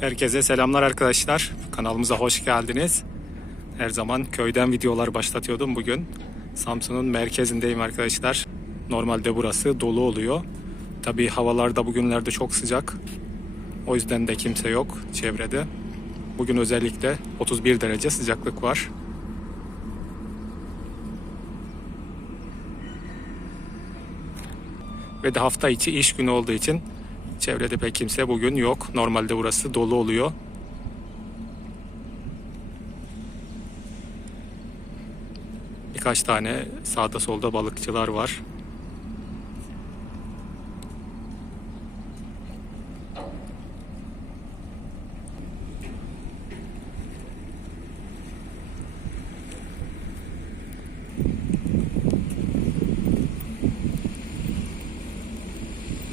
Herkese selamlar arkadaşlar. Kanalımıza hoş geldiniz. Her zaman köyden videolar başlatıyordum bugün. Samsun'un merkezindeyim arkadaşlar. Normalde burası dolu oluyor. Tabii havalar da bugünlerde çok sıcak. O yüzden de kimse yok çevrede. Bugün özellikle 31 derece sıcaklık var. Ve de hafta içi iş günü olduğu için çevrede pek kimse bugün yok. Normalde burası dolu oluyor. Birkaç tane sağda solda balıkçılar var.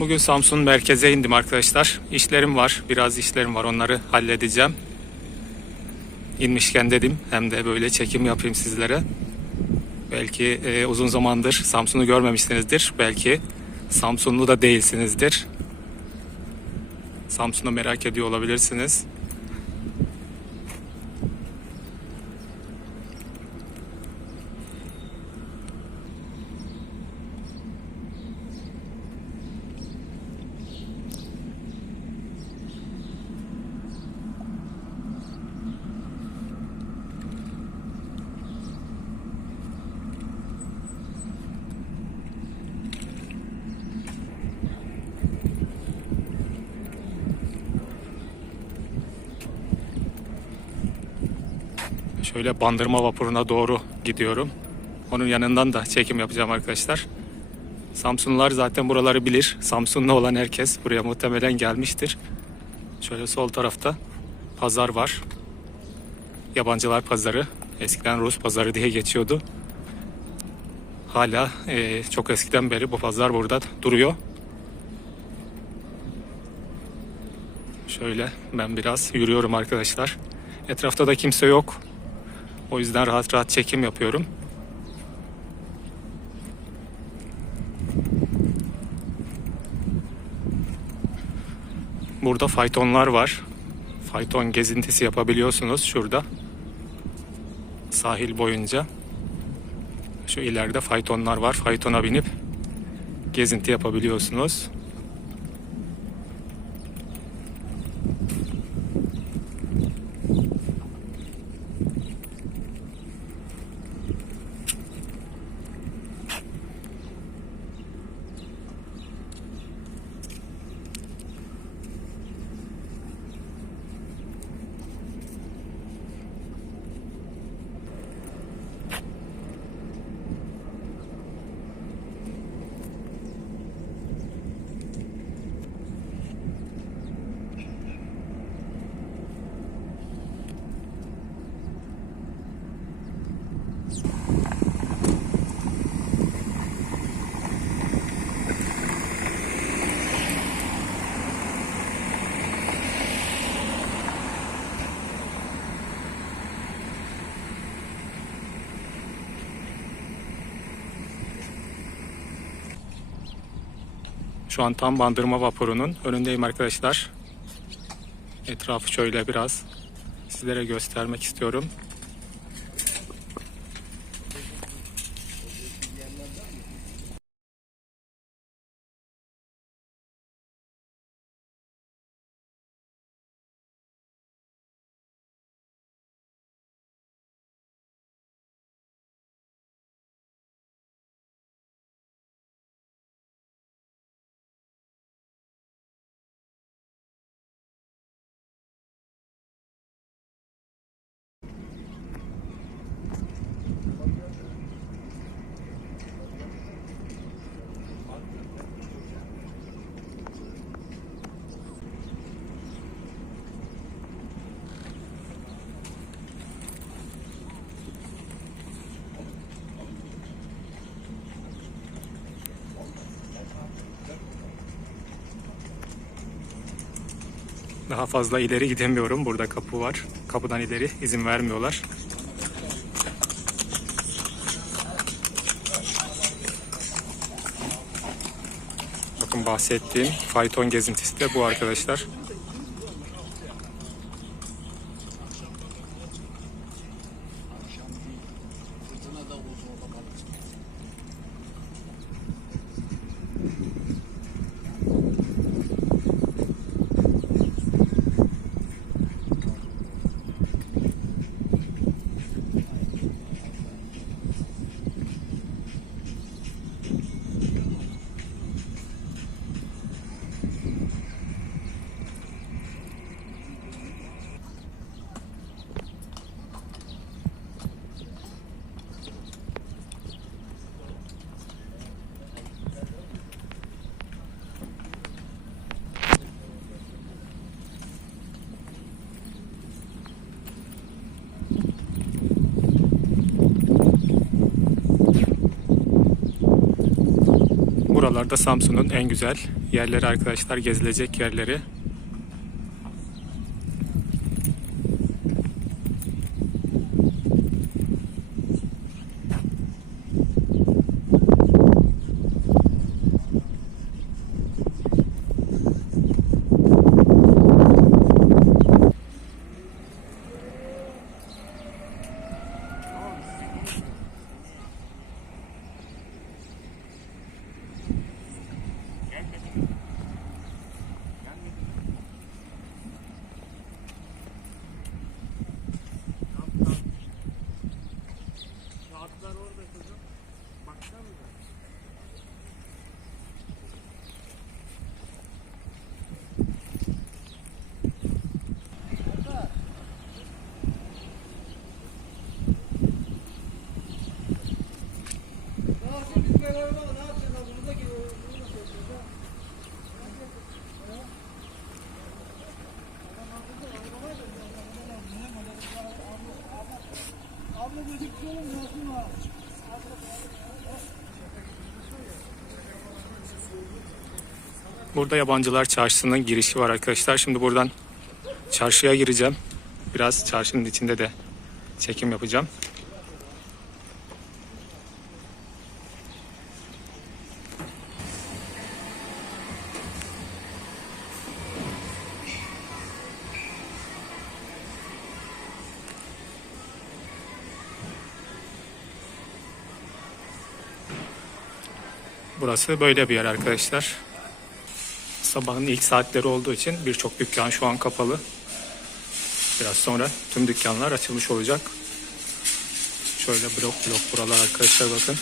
Bugün Samsun merkeze indim arkadaşlar. İşlerim var. Biraz işlerim var. Onları halledeceğim. İnmişken dedim hem de böyle çekim yapayım sizlere. Belki e, uzun zamandır Samsun'u görmemişsinizdir. Belki Samsunlu da değilsinizdir. Samsun'u merak ediyor olabilirsiniz. Şöyle bandırma vapuruna doğru gidiyorum. Onun yanından da çekim yapacağım arkadaşlar. Samsunlular zaten buraları bilir. Samsunlu olan herkes buraya muhtemelen gelmiştir. Şöyle sol tarafta pazar var. Yabancılar pazarı. Eskiden Rus pazarı diye geçiyordu. Hala eee, çok eskiden beri bu pazar burada duruyor. Şöyle ben biraz yürüyorum arkadaşlar. Etrafta da kimse yok. O yüzden rahat rahat çekim yapıyorum. Burada faytonlar var. Fayton gezintisi yapabiliyorsunuz şurada. Sahil boyunca. Şu ileride faytonlar var. Faytona binip gezinti yapabiliyorsunuz. Şu an tam bandırma vapurunun önündeyim arkadaşlar. Etrafı şöyle biraz sizlere göstermek istiyorum. Daha fazla ileri gidemiyorum. Burada kapı var. Kapıdan ileri izin vermiyorlar. Bakın bahsettiğim fayton gezintisi de bu arkadaşlar. Buralarda Samsun'un en güzel yerleri arkadaşlar, gezilecek yerleri. Burada yabancılar çarşısının girişi var arkadaşlar. Şimdi buradan çarşıya gireceğim. Biraz çarşının içinde de çekim yapacağım. Burası böyle bir yer arkadaşlar. Sabahın ilk saatleri olduğu için birçok dükkan şu an kapalı. Biraz sonra tüm dükkanlar açılmış olacak. Şöyle blok blok buralar arkadaşlar bakın.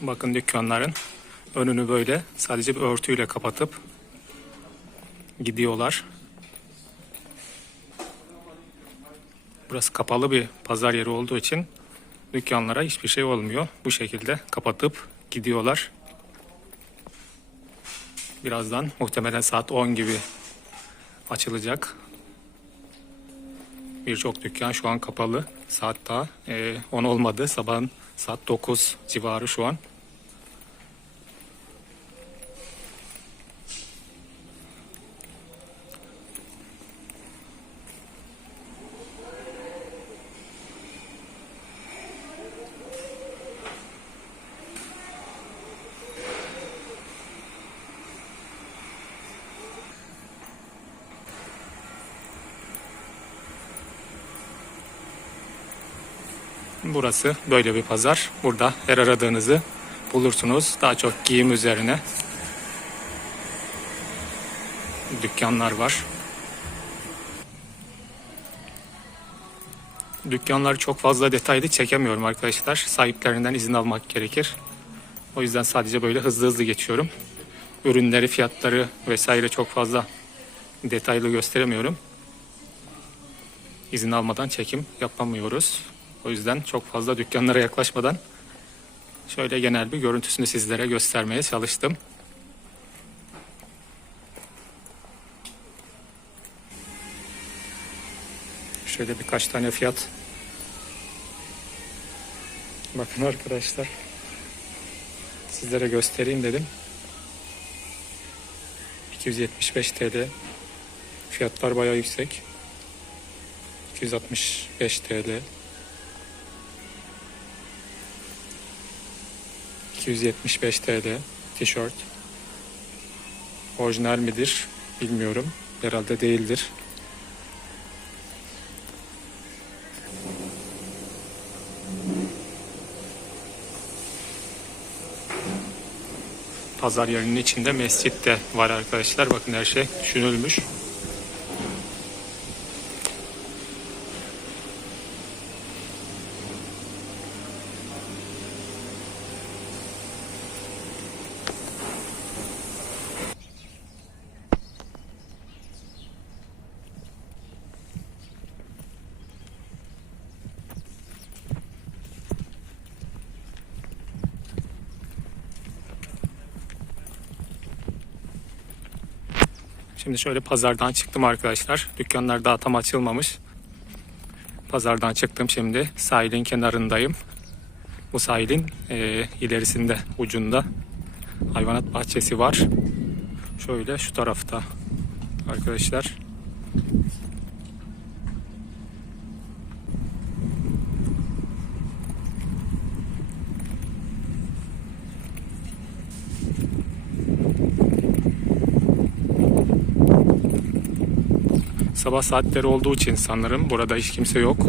Bakın dükkanların önünü böyle sadece bir örtüyle kapatıp gidiyorlar. Burası kapalı bir pazar yeri olduğu için dükkanlara hiçbir şey olmuyor. Bu şekilde kapatıp gidiyorlar. Birazdan muhtemelen saat 10 gibi açılacak. Birçok dükkan şu an kapalı. Saat daha e, 10 olmadı. Sabahın saat 9 civarı şu an. Burası böyle bir pazar. Burada her aradığınızı bulursunuz. Daha çok giyim üzerine dükkanlar var. Dükkanları çok fazla detaylı çekemiyorum arkadaşlar. Sahiplerinden izin almak gerekir. O yüzden sadece böyle hızlı hızlı geçiyorum. Ürünleri, fiyatları vesaire çok fazla detaylı gösteremiyorum. İzin almadan çekim yapamıyoruz. O yüzden çok fazla dükkanlara yaklaşmadan şöyle genel bir görüntüsünü sizlere göstermeye çalıştım. Şöyle birkaç tane fiyat. Bakın arkadaşlar. Sizlere göstereyim dedim. 275 TL. Fiyatlar bayağı yüksek. 265 TL. 275 TL tişört. Orijinal midir bilmiyorum. Herhalde değildir. Pazar yerinin içinde mescit var arkadaşlar. Bakın her şey düşünülmüş. Şimdi şöyle pazardan çıktım arkadaşlar. Dükkanlar daha tam açılmamış. Pazardan çıktım şimdi. Sahilin kenarındayım. Bu sahilin e, ilerisinde, ucunda hayvanat bahçesi var. Şöyle şu tarafta arkadaşlar. Sabah saatleri olduğu için sanırım burada hiç kimse yok.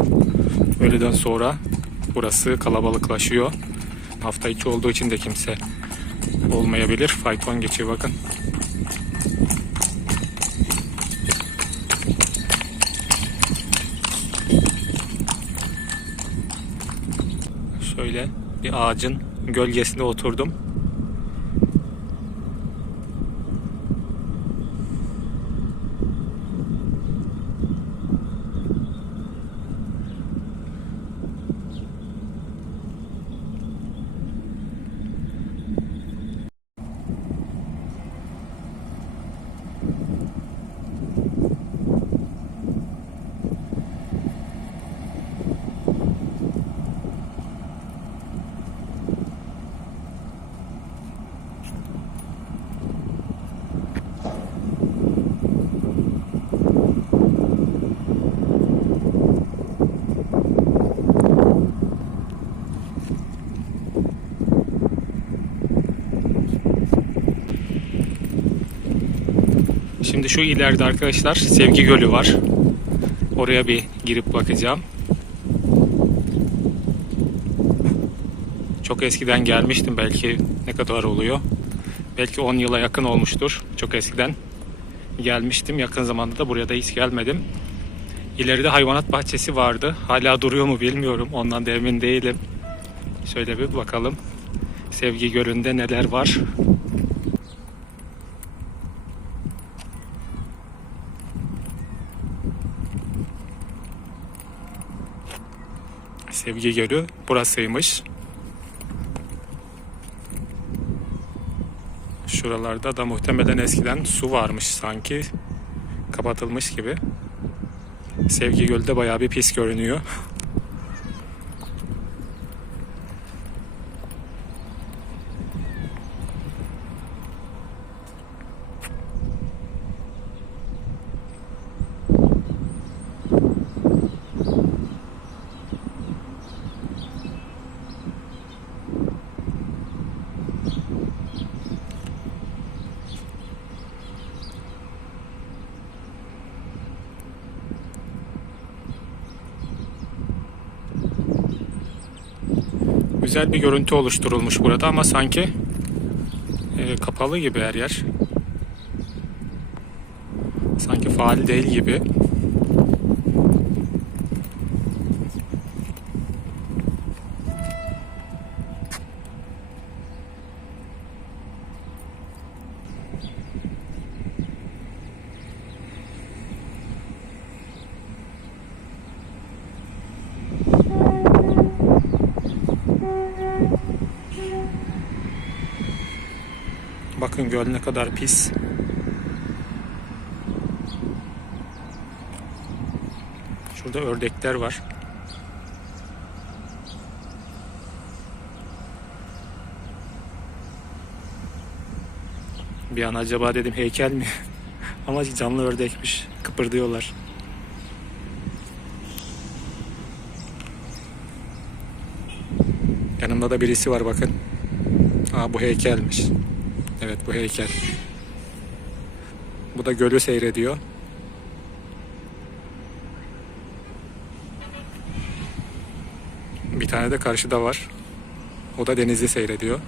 Öğleden sonra burası kalabalıklaşıyor. Hafta içi olduğu için de kimse olmayabilir. Fayton geçiyor bakın. Şöyle bir ağacın gölgesinde oturdum. Şimdi şu ileride arkadaşlar Sevgi Gölü var. Oraya bir girip bakacağım. Çok eskiden gelmiştim belki ne kadar oluyor? Belki 10 yıla yakın olmuştur. Çok eskiden gelmiştim. Yakın zamanda da buraya da hiç gelmedim. İleride hayvanat bahçesi vardı. Hala duruyor mu bilmiyorum. Ondan da emin değilim. Şöyle bir bakalım. Sevgi Gölü'nde neler var? Sevgi Gölü burasıymış. Şuralarda da muhtemelen eskiden su varmış sanki. Kapatılmış gibi. Sevgi Gölü de bayağı bir pis görünüyor. Güzel bir görüntü oluşturulmuş burada ama sanki e, kapalı gibi her yer. Sanki faal değil gibi. Bakın göl ne kadar pis. Şurada ördekler var. Bir an acaba dedim heykel mi? Ama canlı ördekmiş. Kıpırdıyorlar. Yanımda da birisi var bakın. Aa bu heykelmiş. Bu heykel. Bu da gölü seyrediyor. Bir tane de karşıda var. O da denizi seyrediyor.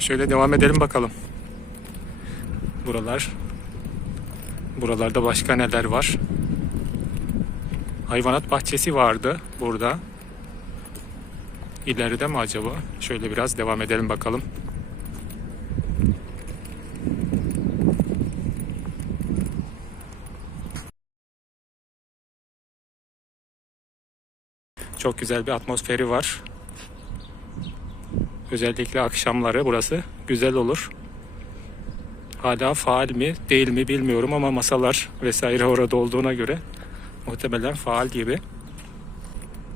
Şöyle devam edelim bakalım. Buralar. Buralarda başka neler var? Hayvanat bahçesi vardı burada. İleride mi acaba? Şöyle biraz devam edelim bakalım. Çok güzel bir atmosferi var. Özellikle akşamları burası güzel olur. Hala faal mi değil mi bilmiyorum ama masalar vesaire orada olduğuna göre muhtemelen faal gibi.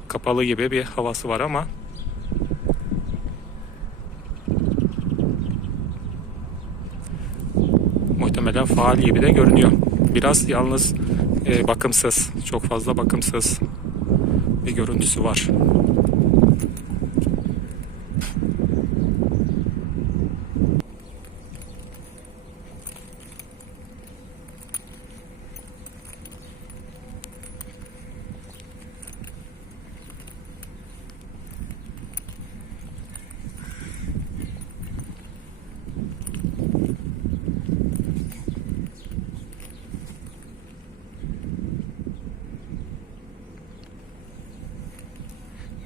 Kapalı gibi bir havası var ama muhtemelen faal gibi de görünüyor. Biraz yalnız e, bakımsız, çok fazla bakımsız bir görüntüsü var.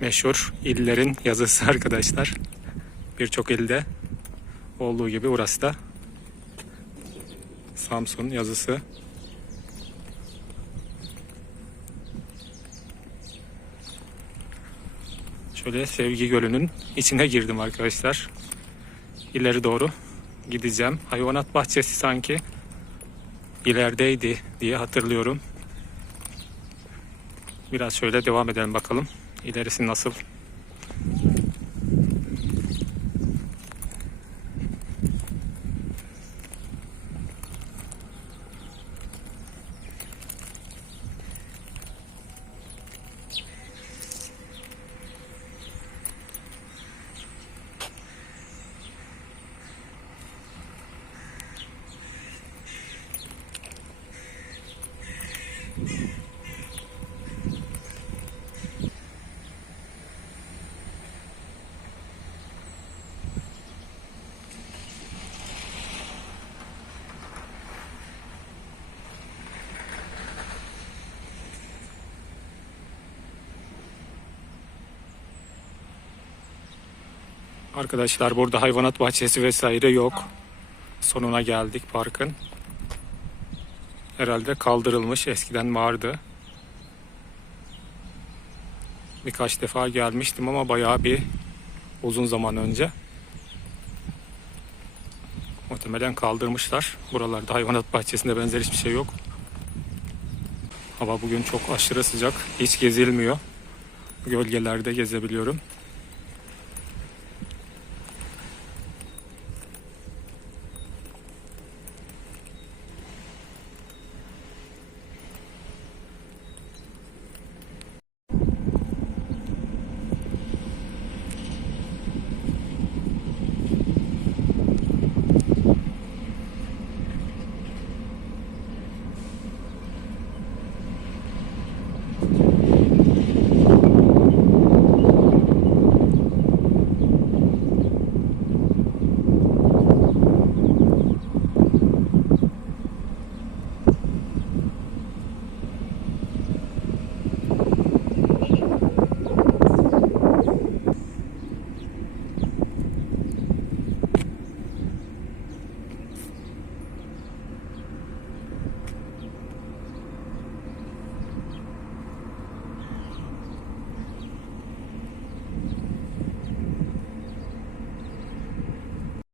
Meşhur illerin yazısı arkadaşlar. Birçok ilde olduğu gibi burası da Samsun yazısı. Şöyle Sevgi Gölü'nün içine girdim arkadaşlar. İleri doğru gideceğim. Hayvanat bahçesi sanki ilerideydi diye hatırlıyorum. Biraz şöyle devam edelim bakalım. İlerisi nasıl? Arkadaşlar burada hayvanat bahçesi vesaire yok. Sonuna geldik parkın. Herhalde kaldırılmış. Eskiden vardı. Birkaç defa gelmiştim ama bayağı bir uzun zaman önce. Muhtemelen kaldırmışlar. Buralarda hayvanat bahçesinde benzer hiçbir şey yok. Hava bugün çok aşırı sıcak. Hiç gezilmiyor. Gölgelerde gezebiliyorum.